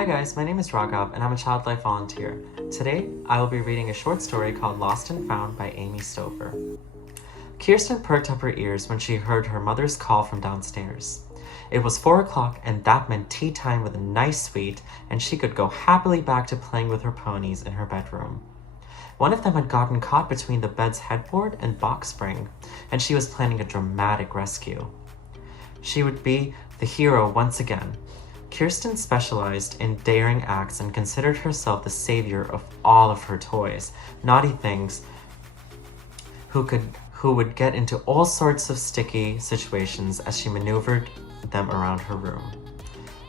Hi guys, my name is Raghav and I'm a child life volunteer. Today, I will be reading a short story called Lost and Found by Amy Stover. Kirsten perked up her ears when she heard her mother's call from downstairs. It was 4 o'clock and that meant tea time with a nice sweet, and she could go happily back to playing with her ponies in her bedroom. One of them had gotten caught between the bed's headboard and box spring, and she was planning a dramatic rescue. She would be the hero once again. Kirsten specialized in daring acts and considered herself the savior of all of her toys, naughty things who would get into all sorts of sticky situations as she maneuvered them around her room.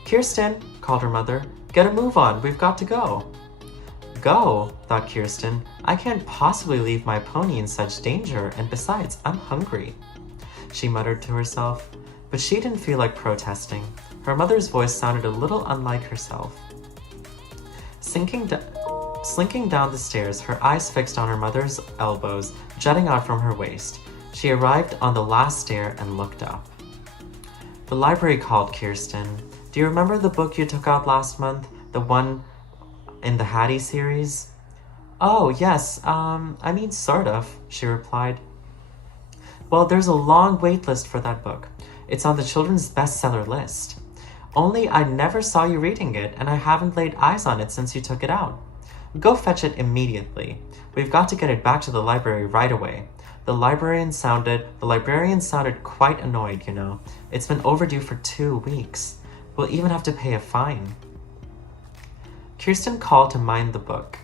"Kirsten," called her mother, "get a move on, we've got to go." "Go?" thought Kirsten. "I can't possibly leave my pony in such danger, and besides, I'm hungry." She muttered to herself, but she didn't feel like protesting. Her mother's voice sounded a little unlike herself. Slinking down the stairs, her eyes fixed on her mother's elbows jutting out from her waist, she arrived on the last stair and looked up. "The library called, Kirsten. Do you remember the book you took out last month? The one in the Hattie series?" "Oh, yes, sort of," she replied. "Well, there's a long wait list for that book. It's on the children's bestseller list. Only I never saw you reading it, and I haven't laid eyes on it since you took it out. Go fetch it immediately. We've got to get it back to the library right away." The librarian sounded quite annoyed, you know. "It's been overdue for 2 weeks. We'll even have to pay a fine." Kirsten called to mind the book.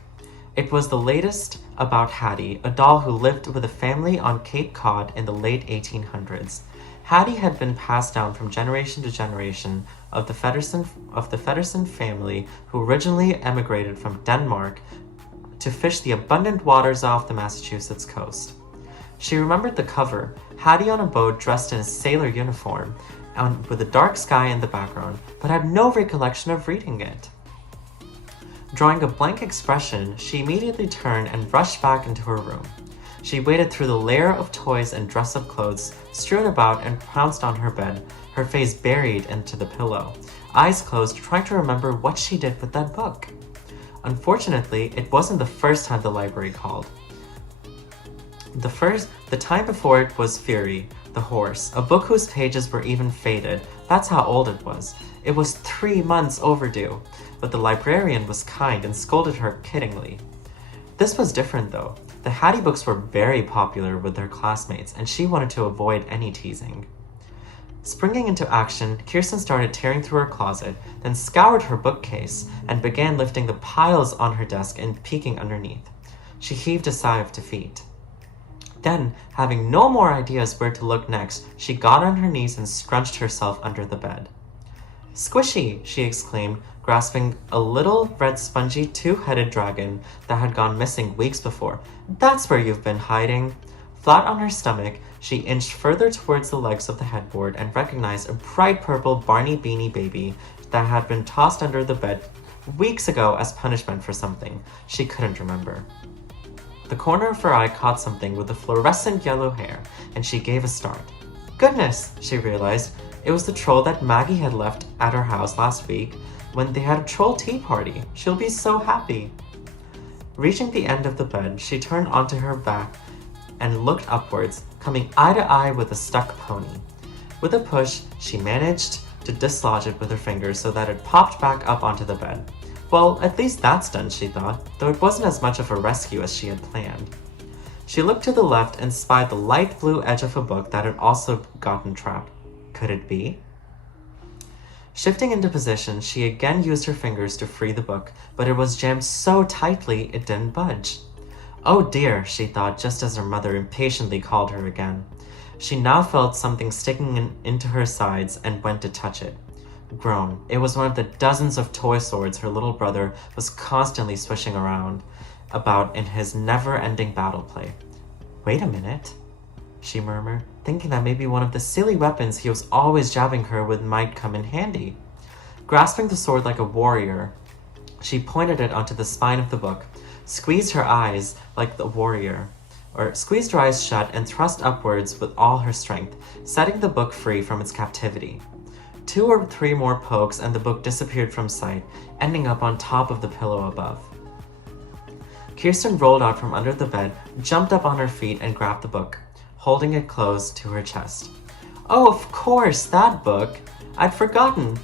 It was the latest about Hattie, a doll who lived with a family on Cape Cod in the late 1800s. Hattie had been passed down from generation to generation of the Feddersen family, who originally emigrated from Denmark to fish the abundant waters off the Massachusetts coast. She remembered the cover, Hattie on a boat dressed in a sailor uniform, and with a dark sky in the background, but had no recollection of reading it. Drawing a blank expression, she immediately turned and rushed back into her room. She waded through the layer of toys and dress-up clothes strewn about and pounced on her bed, her face buried into the pillow, eyes closed, trying to remember what she did with that book. Unfortunately, it wasn't the first time the library called. The time before it was Fury, the Horse, a book whose pages were even faded. That's how old it was. It was 3 months overdue, but the librarian was kind and scolded her kiddingly. This was different though. The Hattie books were very popular with their classmates, and she wanted to avoid any teasing. Springing into action, Kirsten started tearing through her closet, then scoured her bookcase, and began lifting the piles on her desk and peeking underneath. She heaved a sigh of defeat. Then, having no more ideas where to look next, she got on her knees and scrunched herself under the bed. "Squishy!" she exclaimed, grasping a little red spongy 2-headed dragon that had gone missing weeks before. "That's where you've been hiding." Flat on her stomach, she inched further towards the legs of the headboard and recognized a bright purple Barney Beanie baby that had been tossed under the bed weeks ago as punishment for something she couldn't remember. The corner of her eye caught something with the fluorescent yellow hair, and she gave a start. Goodness, she realized, it was the troll that Maggie had left at her house last week when they had a troll tea party. She'll be so happy. Reaching the end of the bed, she turned onto her back and looked upwards, coming eye to eye with the stuck pony. With a push, she managed to dislodge it with her fingers so that it popped back up onto the bed. Well, at least that's done, she thought, though it wasn't as much of a rescue as she had planned. She looked to the left and spied the light blue edge of a book that had also gotten trapped. Could it be? Shifting into position, she again used her fingers to free the book, but it was jammed so tightly it didn't budge. "Oh dear," she thought, just as her mother impatiently called her again. She now felt something sticking into her sides and went to touch it. Grown. It was one of the dozens of toy swords her little brother was constantly swishing around about in his never-ending battle play. "Wait a minute," she murmured, thinking that maybe one of the silly weapons he was always jabbing her with might come in handy. Grasping the sword like a warrior, she pointed it onto the spine of the book, squeezed her eyes shut and thrust upwards with all her strength, setting the book free from its captivity. 2 or 3 more pokes and the book disappeared from sight, ending up on top of the pillow above. Kirsten rolled out from under the bed, jumped up on her feet, and grabbed the book, holding it close to her chest. "Oh, of course, that book! I'd forgotten!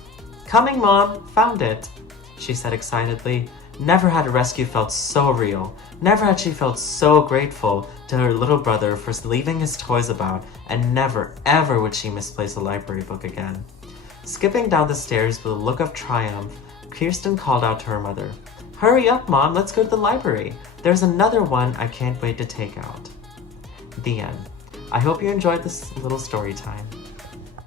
Coming, Mom! Found it!" she said excitedly. Never had a rescue felt so real. Never had she felt so grateful to her little brother for leaving his toys about, and never, ever would she misplace a library book again. Skipping down the stairs with a look of triumph, Kirsten called out to her mother. "Hurry up, Mom, let's go to the library. There's another one I can't wait to take out." The end. I hope you enjoyed this little story time.